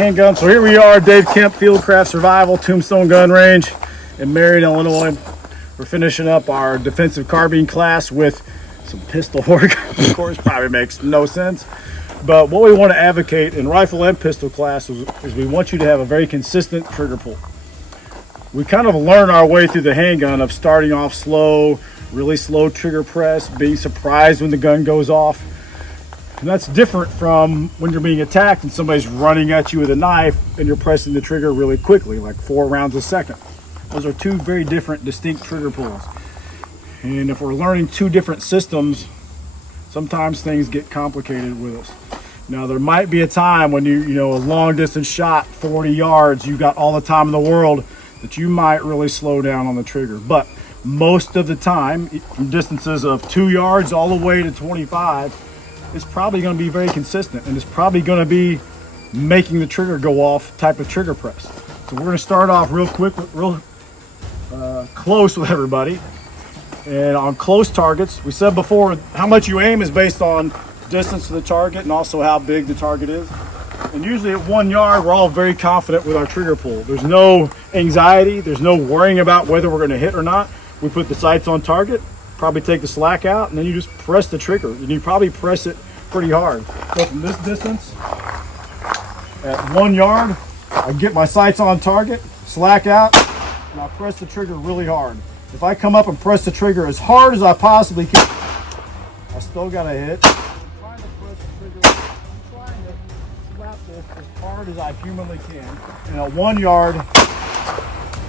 Handgun. So here we are, Dave Kemp Fieldcraft Survival Tombstone Gun Range in Marion, Illinois. We're finishing up our defensive carbine class with some pistol work. Of course, probably makes no sense. But what we want to advocate in rifle and pistol class is we want you to have a very consistent trigger pull. We kind of learn our way through the handgun of starting off slow, really slow trigger press, being surprised when the gun goes off. And that's different from when you're being attacked and somebody's running at you with a knife and you're pressing the trigger really quickly, like 4 rounds a second. Those are two very different, distinct trigger pulls. And if we're learning two different systems, sometimes things get complicated with us. Now, there might be a time when you know, a long distance shot, 40 yards, you got all the time in the world, that you might really slow down on the trigger. But most of the time, from distances of 2 yards all the way to 25, it's probably going to be very consistent, and it's probably going to be making the trigger go off type of trigger press. So we're going to start off real quick, real close with everybody. And on close targets, we said before, how much you aim is based on distance to the target and also how big the target is. And usually at 1 yard, we're all very confident with our trigger pull. There's no anxiety, there's no worrying about whether we're going to hit or not. We put the sights on target, probably take the slack out, and then you just press the trigger. And you probably press it pretty hard. So from this distance, at 1 yard, I get my sights on target, slack out, and I press the trigger really hard. If I come up and press the trigger as hard as I possibly can, I still gotta hit. I'm trying to press the trigger, I'm trying to slap this as hard as I humanly can. And at 1 yard,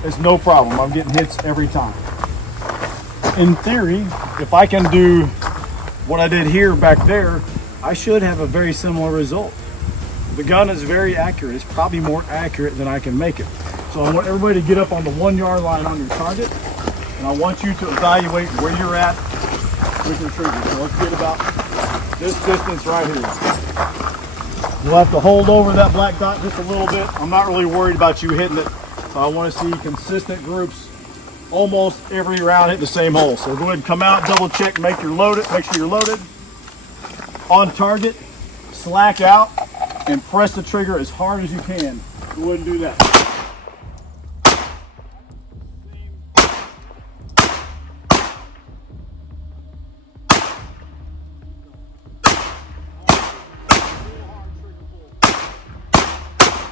it's no problem. I'm getting hits every time. In theory, if I can do what I did here back there, I should have a very similar result. The gun is very accurate. It's probably more accurate than I can make it. So I want everybody to get up on the 1 yard line on your target, and I want you to evaluate where you're at with your trigger. So let's get about this distance right here. You'll have to hold over that black dot just a little bit. I'm not really worried about you hitting it. So I want to see consistent groups almost every round hit the same hole. So go ahead and come out, double check, make sure you're loaded. On target, slack out, and press the trigger as hard as you can. Go ahead and do that.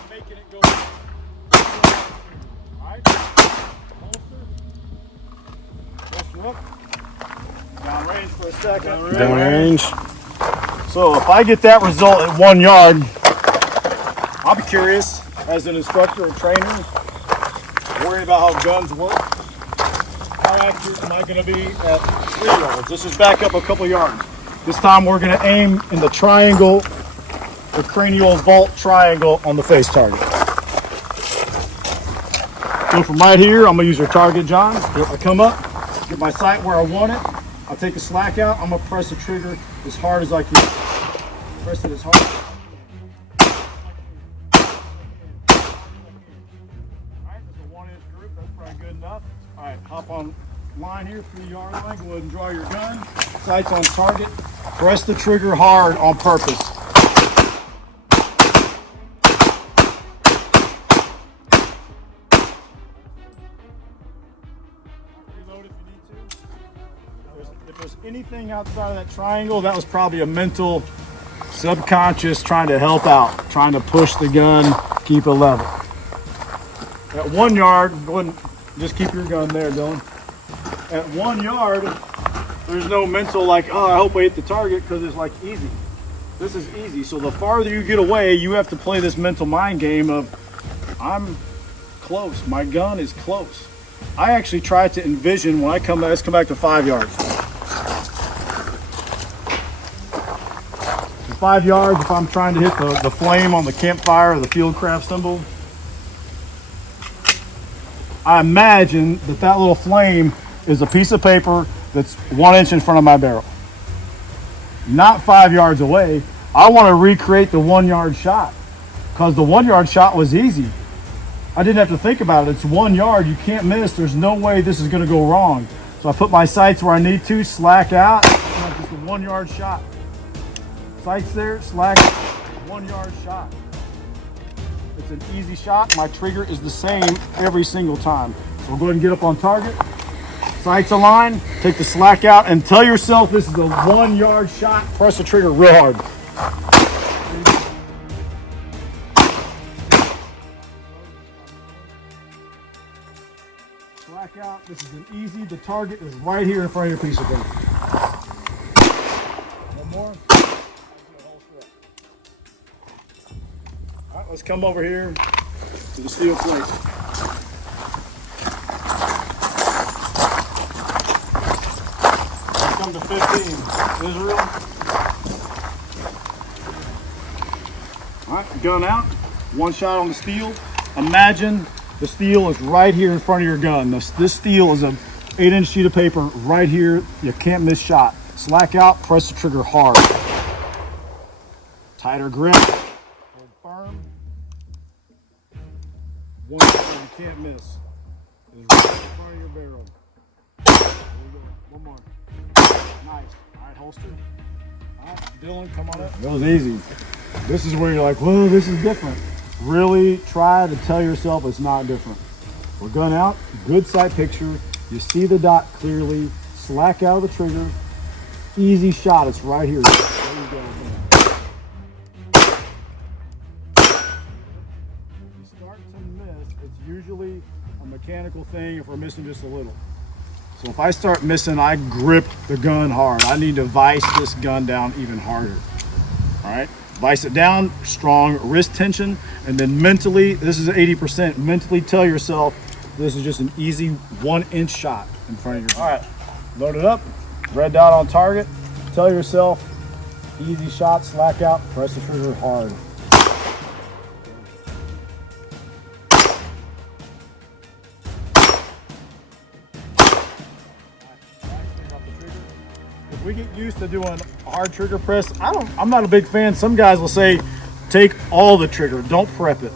Making it go. All right. Holster up. Down range for a second. Down range. So if I get that result at 1 yard, I'll be curious as an instructor and trainer, worry about how guns work. How accurate am I going to be at 3 yards? Let's just back up a couple yards. This time we're going to aim in the triangle, the cranial vault triangle on the face target. So from right here, I'm going to use your target, John. I come up, get my sight where I want it. I'll take the slack out. I'm going to press the trigger as hard as I can. Press it as hard as I can. Alright, that's a 1 inch group. That's probably good enough. Alright, hop on line here, 3 yard line. Go ahead and draw your gun. Sights on target. Press the trigger hard on purpose. Reload if you need to. If there's anything outside of that triangle, that was probably a mental, subconscious trying to help out, trying to push the gun, keep it level. At 1 yard, go ahead and just keep your gun there, Dylan. At 1 yard, there's no mental like, oh, I hope I hit the target, because it's like easy. This is easy. So the farther you get away, you have to play this mental mind game of, I'm close, my gun is close. I actually try to envision when I come back, let's come back to 5 yards. 5 yards, if I'm trying to hit the flame on the campfire or the fieldcraft symbol, I imagine that little flame is a piece of paper that's 1 inch in front of my barrel. Not 5 yards away. I want to recreate the 1 yard shot, because the 1 yard shot was easy. I didn't have to think about it. It's 1 yard, you can't miss. There's no way this is going to go wrong. So I put my sights where I need to, slack out, just a 1 yard shot. Sights there, slack, 1 yard shot. It's an easy shot. My trigger is the same every single time. So go ahead and get up on target. Sights aligned, take the slack out, and tell yourself this is a 1 yard shot. Press the trigger real hard. Slack out, this is an easy, the target is right here in front of your piece of paper. One more. All right, let's come over here to the steel plate. Come to 15. Israel. All right, gun out. One shot on the steel. Imagine the steel is right here in front of your gun. This steel is an 8-inch sheet of paper right here. You can't miss shot. Slack out, press the trigger hard. Tighter grip. Hold firm. One shot you can't miss. It's right in front of your barrel. There you go. One more. Nice. All right, holster. All right, Dylan, come on up. That was easy. This is where you're like, whoa, this is different. Really try to tell yourself it's not different. We're gun out, good sight picture. You see the dot clearly. Slack out of the trigger. Easy shot. It's right here. There you go. If you start to miss, it's usually a mechanical thing if we're missing just a little. So if I start missing, I grip the gun hard. I need to vise this gun down even harder. All right, vise it down, strong wrist tension, and then mentally, this is 80%. Mentally tell yourself this is just an easy 1-inch shot in front of your gun. All right, load it up, red dot on target. Tell yourself, easy shot, slack out, press the trigger hard. If we get used to doing hard trigger press, I'm not a big fan. Some guys will say, take all the trigger, don't prep it.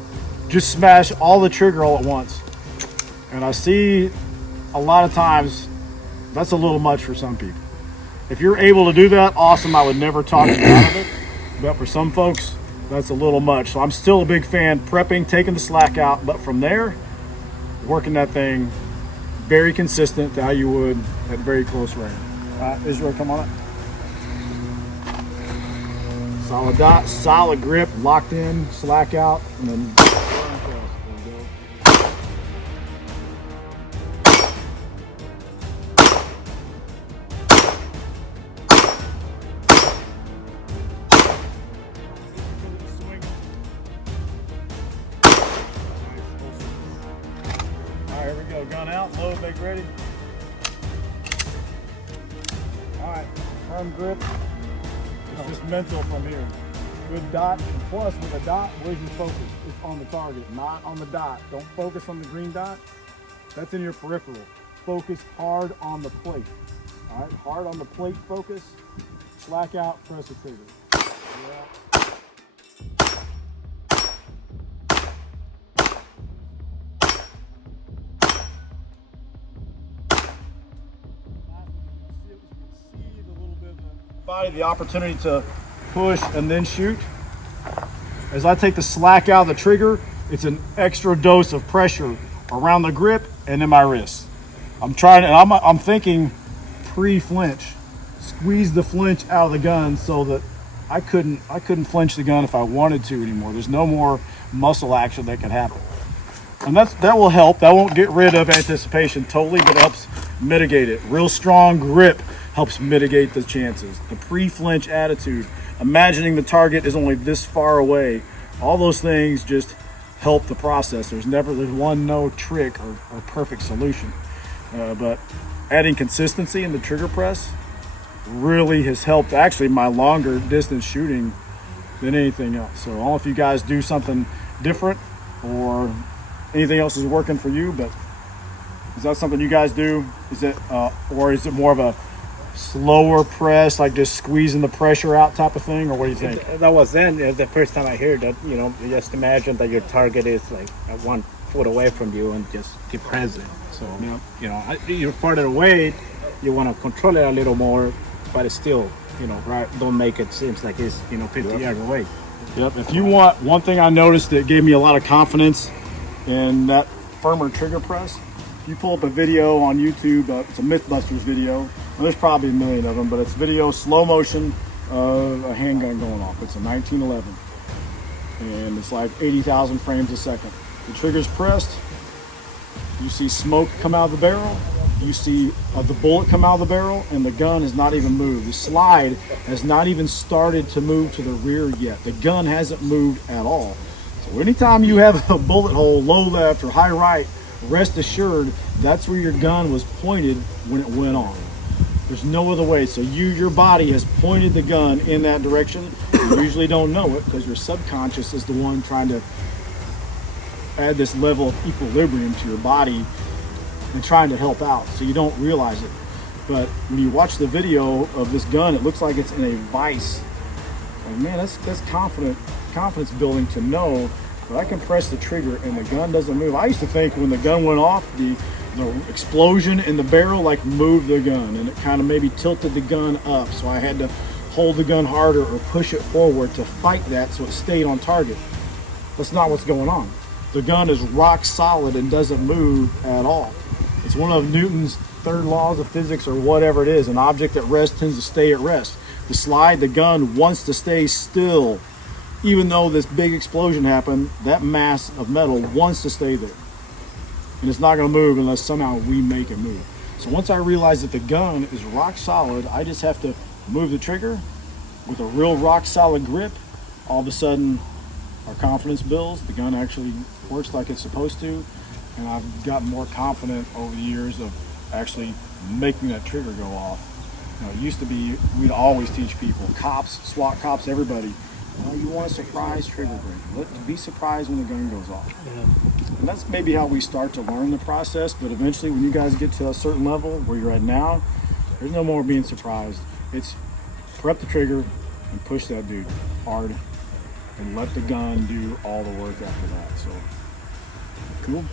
Just smash all the trigger all at once. And I see a lot of times that's a little much for some people. If you're able to do that, awesome. I would never talk you out of it. But for some folks, that's a little much. So I'm still a big fan prepping, taking the slack out, but from there, working that thing very consistent to how you would at very close range. Israel, come on up. Solid dot, solid grip, locked in, slack out, and then All right, here we go. Gun out, load, make ready. All right, firm grip. It's just mental from here. Good dot, and plus with a dot, where's your focus? It's on the target, not on the dot. Don't focus on the green dot. That's in your peripheral. Focus hard on the plate. All right, hard on the plate focus. Slack out, press the trigger. Yeah. Body the opportunity to push and then shoot. As I take the slack out of the trigger, it's an extra dose of pressure around the grip and in my wrist. I'm thinking pre-flinch, squeeze the flinch out of the gun so that I couldn't flinch the gun if I wanted to anymore. There's no more muscle action that can happen, and that will help. That won't get rid of anticipation totally, but it helps mitigate it. Real strong grip helps mitigate the chances. The pre-flinch attitude, imagining the target is only this far away, all those things just help the process. There's no trick or perfect solution. But adding consistency in the trigger press really has helped actually my longer distance shooting than anything else. So I don't know if you guys do something different or anything else is working for you, but is that something you guys do? Is it, or is it more of a slower press, like just squeezing the pressure out type of thing, or what do you think? That was the first time I heard that. You know, just imagine that your target is like 1 foot away from you and just keep pressing. So Yeah. you know, you're farther away, you want to control it a little more, but it's still, you know, Right. don't make it seems like it's 50 yards away. Yep. If you want, one thing I noticed that gave me a lot of confidence in that firmer trigger press, you pull up a video on YouTube, it's a Mythbusters video, and there's probably a million of them, but it's video slow motion of a handgun going off. It's a 1911, and it's like 80,000 frames a second. The trigger's pressed, you see smoke come out of the barrel, you see the bullet come out of the barrel, and the gun has not even moved. The slide has not even started to move to the rear yet. The gun hasn't moved at all. So anytime you have a bullet hole low left or high right, rest assured that's where your gun was pointed when it went off. There's no other way. So your body has pointed the gun in that direction. You usually don't know it because your subconscious is the one trying to add this level of equilibrium to your body and trying to help out, so you don't realize it. But when you watch the video of this gun, it looks like it's in a vice. Like, man, that's confidence building to know that I can press the trigger and the gun doesn't move. I used to think when the gun went off, the explosion in the barrel like moved the gun, and it kind of maybe tilted the gun up, so I had to hold the gun harder or push it forward to fight that so it stayed on target. That's not what's going on. The gun is rock solid and doesn't move at all. It's one of Newton's third laws of physics or whatever it is. An object at rest tends to stay at rest. The slide, the gun wants to stay still. Even though this big explosion happened, that mass of metal wants to stay there. And it's not gonna move unless somehow we make it move. So once I realize that the gun is rock solid, I just have to move the trigger with a real rock solid grip. All of a sudden, our confidence builds. The gun actually works like it's supposed to. And I've gotten more confident over the years of actually making that trigger go off. You know, it used to be, we'd always teach people, cops, SWAT cops, everybody, you want a surprise trigger break. Be surprised when the gun goes off. Yeah. And that's maybe how we start to learn the process, but eventually when you guys get to a certain level where you're at now, there's no more being surprised. It's prep the trigger and push that dude hard and let the gun do all the work after that. So, cool.